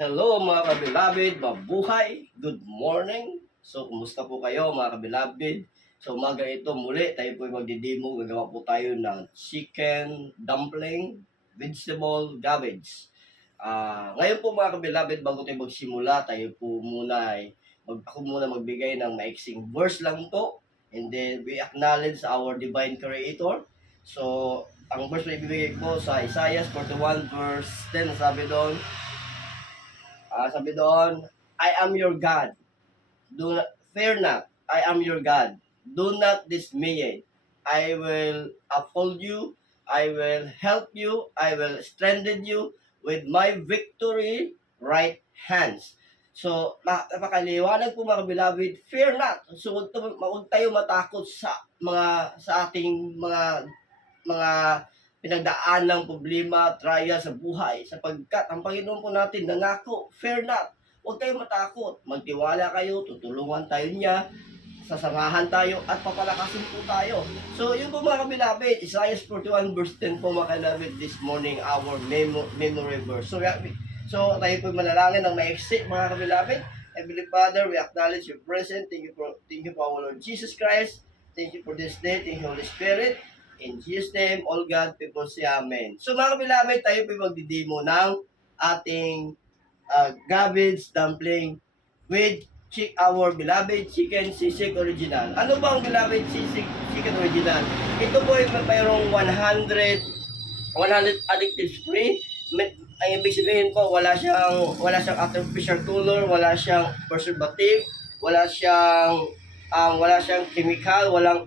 Hello mga kabilabid, mabuhay, good morning. So, kumusta po kayo mga kabilabid? So, umaga ito muli, tayo po magdidemo. Gagawa po tayo ng chicken dumpling, vegetable cabbage. Ngayon po mga kabilabid, bago tayo magsimula, tayo po muna ako muna magbigay ng maiksing verse lang po. And then, we acknowledge our divine creator. So, ang verse na ibibigay ko sa Isaiah 41 verse 10, sabi doon, I am your God. Do not, fear not. I am your God. Do not dismay. I will uphold you. I will help you. I will strengthen you with my victory right hands. So, napakaliwanag po mga beloved, fear not. So, huwag tayo matakot sa ating mga pinagdaan ng problema, trial sa buhay, sapagkat ang Panginoon po natin nangako, fear not. Huwag kayong matakot. Magtiwala kayo, tutulungan tayo niya, sasamahan tayo, at papalakasin po tayo. So, yun po mga kabilabid, Isaiah 41 verse 10 po mga kabilabid, this morning, our memory verse. So tayo po manalangin ng maiksi mga kabilabid. Heavenly Father, we acknowledge your presence. Thank you for our Lord Jesus Christ. Thank you for this day. Thank you, Holy Spirit. In Jesus' name, all God, people say Amen. So mga kabilabid, tayo po magdidemo ng ating cabbage dumpling with our beloved chicken sisig original. Ano ba ang beloved sisig chicken original? Ito po ay mayroong 100 additives free. Ang ibig sabihin po, wala siyang artificial color, wala siyang preservative, wala siyang chemical, walang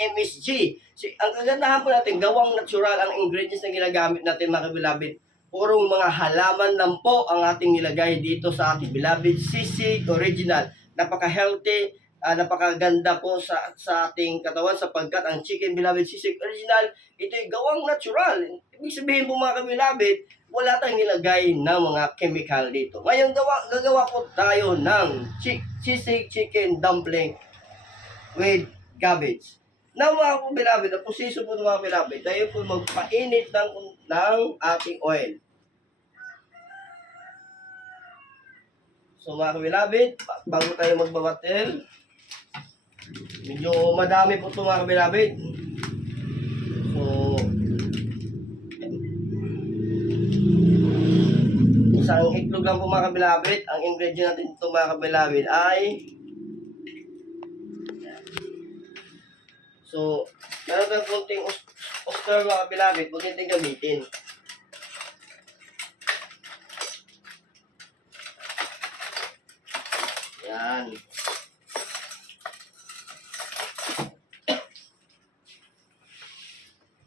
MSG. Ang kagandahan po natin, gawang natural ang ingredients na ginagamit natin mga kabilabid. Purong mga halaman lang po ang ating nilagay dito sa ating beloved sisig original. Napaka-healthy, napakaganda po sa ating katawan sapagkat ang chicken beloved sisig original, ito ay gawang natural. Ibig sabihin po mga kabilabid, wala tayong nilagay ng mga chemical dito. Ngayon, gagawa po tayo ng sisig chicken dumpling with cabbage. Na mga kabilabid, ang posiso po ng mga kabilabid, tayo po magpainit ng ating oil. So mga kabilabid, bago tayo magbabatel, medyo madami po ito mga kabilabid. So, isang itlog lang po mga kabilabid. Ang ingredient natin ito mga kabilabid ay so, meron tayong konting oyster mga kabilabid. Huwag natin gamitin. Yan.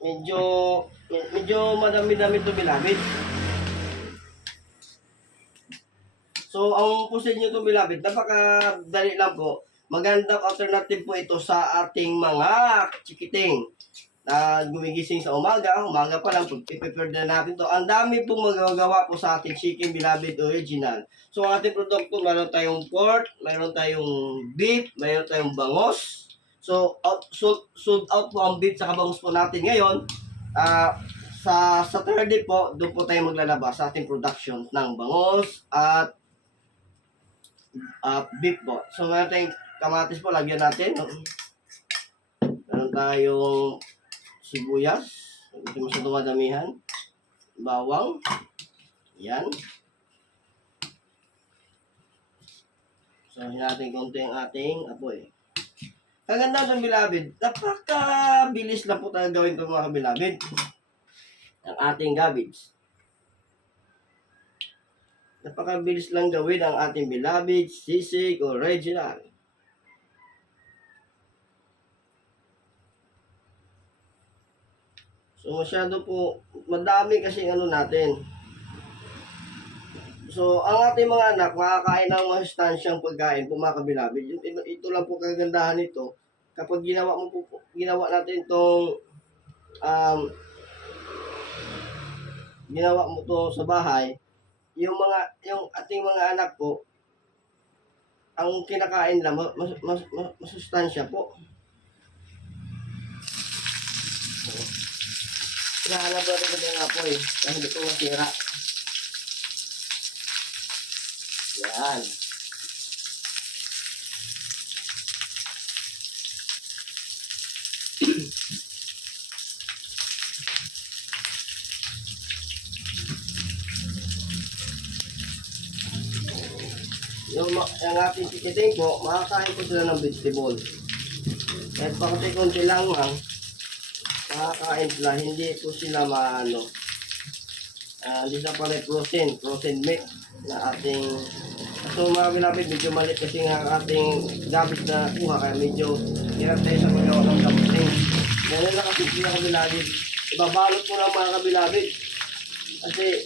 Medyo madami-dami ito bilabid. So, ang pusin nyo ito bilabid, napakadali lang po. Magandang alternative po ito sa ating mga chikiting na gumigising sa umaga pa lang, pag-prepare na natin to. Ang dami pong magagawa po sa ating chicken beloved original. So, ang ating produkto, mayroon tayong pork, mayroon tayong beef, mayroon tayong bangos. So, sold out po ang beef sa bangos po natin ngayon. Sa Saturday po, doon po tayo maglalabas sa ating production ng bangos at beef po. So, meron tayong kamatis po, lagyan natin. Meron tayong sibuyas, hindi mo siya dumadamihan. Bawang. Yan. So, natin konti ang ating apoy. Kaganda ng bilabid, napakabilis lang po tayo gawin ito mga bilabid. Ang ating cabbage. Napakabilis lang gawin ang ating beloved sisig original. So masyado po, madami kasi natin. So ang ating mga anak, makakain ng masustansyang pagkain po mga kabilabid. Ito lang po kagandahan nito. Kapag ginawa natin itong ginawa mo to sa bahay, yung ating mga anak po, ang kinakain lang, masustansya po. Hinahanap natin ko ng apoy, dahil hindi ko masira. Yan. Yung ating tikiting po, makakain po sila ng vegetable. Kahit pa konti-konti lang makakain sila, hindi po sila hindi sa pala frozen meat na ating, so mga bilabid, medyo malit kasi nga ang ating gabit na kuha, kaya medyo hirap tayo sa paggawa ng dumpling. Ganyan lang kasi mga kabilabid, ibabalot mo lang mga kabilabid kasi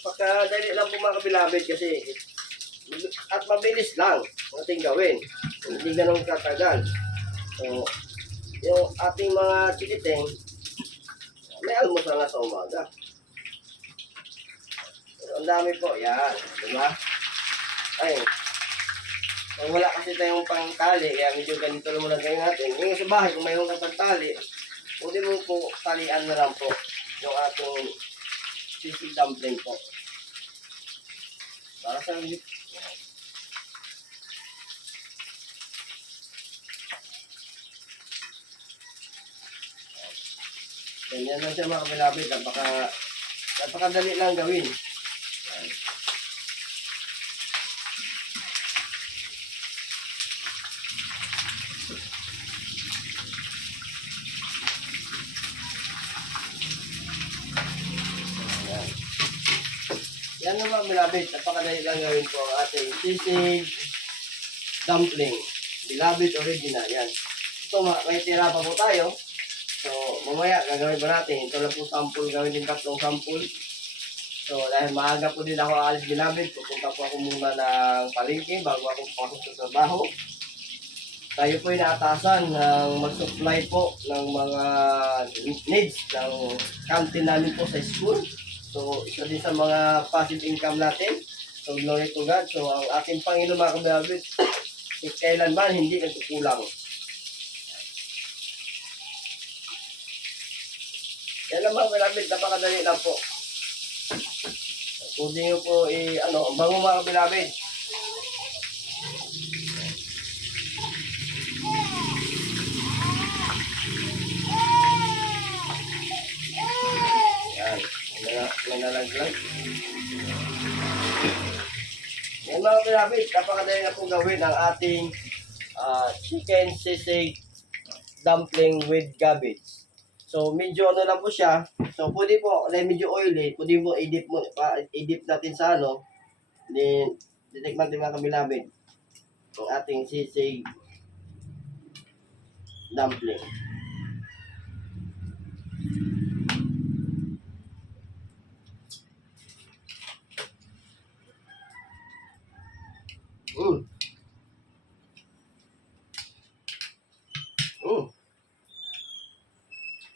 pagkadali lang po mga kabilabid kasi at mabilis lang ang ating gawin, hindi ganun katagal. So yung ating mga tikiting may almusal na sa umaga. So, ang dami po, yan, diba? Ay, so, wala kasi tayong pangtali, kaya medyo ganito lang muna gawin natin. Yung sa bahay, kung mayroon ka pangtali, pwede mo po talian na lang po yung ating sisig dumpling po. Para sa ganyan lang siya mga kabilabid, napakadali lang gawin. Yan na mga kabilabid, napakadali lang gawin po ang ating sisig dumpling, bilabid original. Yan. Ito may tira pa po tayo. So, mamaya gagawin pa natin. Ito lang po sample, gawin din 3 sample. So, dahil maaga po din ako aalis bilabid, pupunta po ako muna ng palengke bago ako pasok sa trabaho. Tayo po ay naatasan ng mag-supply po ng mga needs ng canteen namin po sa school. So, isa din sa mga passive income natin. So, glory to God. So, ang ating Panginoon mga kabilabid, kailanman hindi nagkukulang. Yan lang mga kabilabid, napakadali lang po. Kung di nyo po ang bango mga kabilabid. Yan, nanalaglag. Yan mga kabilabid, napakadali na po gawin ang ating chicken sisig dumpling with cabbage. So, medyo lang po siya. So, pwede po, dahil medyo oily, pwede po i-dip natin sa titikman din mga kabilabid ang ating sisig dumpling.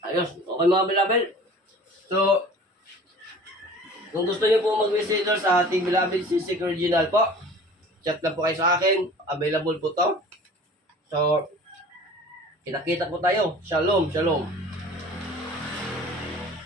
Ayos, okay mga bilabid. So, kung gusto niyo po mag-visitor sa ating Bilabid Sisig Original po, chat lang po kayo sa akin. Available po to. So, kita-kita po tayo. Shalom, shalom.